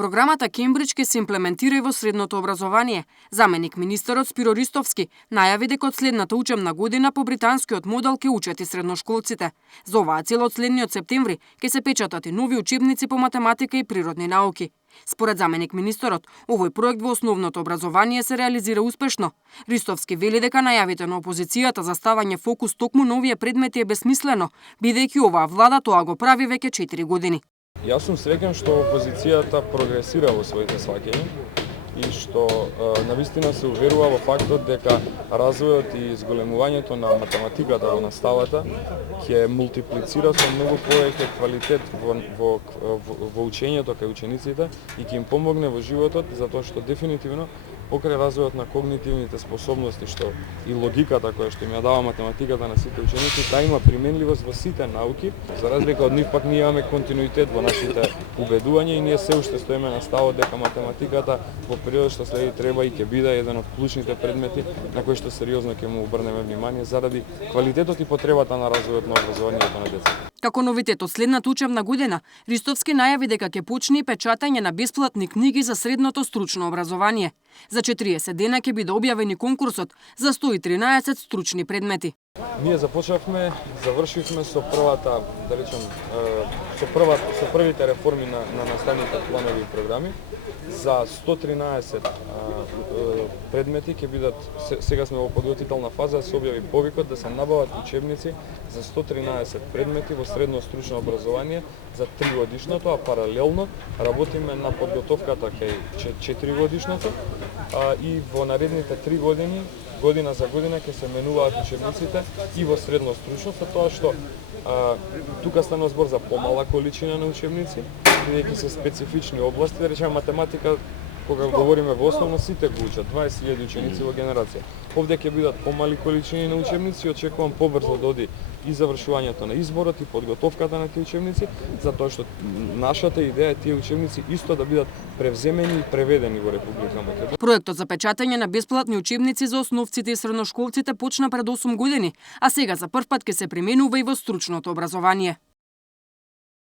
Програмата Кембридж ќе се имплементира и во средното образование. Заменик министерот Спиро Ристовски најави дека од следната учебна година по британскиот модел ќе учат и средношколците. За оваа цел од следниот септември ќе се печатат и нови учебници по математика и природни науки. Според заменик министерот, овој проект во основното образование се реализира успешно. Ристовски вели дека најавите на опозицијата за ставање фокус токму на овие предмети е бесмислено, бидејќи оваа влада тоа го прави веќе 4 години. Јас сум среќен што опозицијата прогресира во своите сваќања и што навистина се уверува во фактот дека развојот и зголемувањето на математиката во наставата ќе мултиплицира со многу повеќе квалитет во учењето кај учениците и ќе им помогне во животот, затоа што дефинитивно покрај развојот на когнитивните способности што и логиката која што им ја дава математиката на сите ученици, таа има применливост во сите науки. За разлика од нив пак ние имаме континуитет во нашите убедувања и ние се уште стоиме на ставот дека математиката во периодот што следи треба и ќе биде еден од клучните предмети на кој што сериозно ќе му обрнеме внимание заради квалитетот и потребата на развојот на образованието на децата. Како новитет од следната учебна година, Ристовски најави дека ќе почне и печатање на бесплатни книги за средното стручно образование. За 40 дена ќе биде објавен и конкурсот за 113 стручни предмети. Ние започнавме, завршивме со првата, да речем, со првите реформи на наставните планови и програми. За 113 предмети ќе бидат, сега сме во подготвителна фаза да се објави повикот да се набават учебници за 113 предмети во средно стручно образование за 3 годишното, а паралелно работиме на подготовката кај 4 годишното и во наредните 3 години година за година ќе се менуваат учебниците и во средно стручно, со тоа што тука стана збор за помала количина на учебници, бидејќи се специфични области, да речеме математика, кога говориме во основно сите го учат, 20.000 ученици во генерација. Овде ќе бидат помали количини на учебници и очекувам побрзо да оди и завршувањето на изборот и подготовката на тие учебници, затоа што нашата идеја е тие учебници исто да бидат превземени и преведени во Република Македонија. Проектот за печатање на бесплатни учебници за основците и средношколците почна пред 8 години, а сега за прв пат ќе се применува и во стручното образование.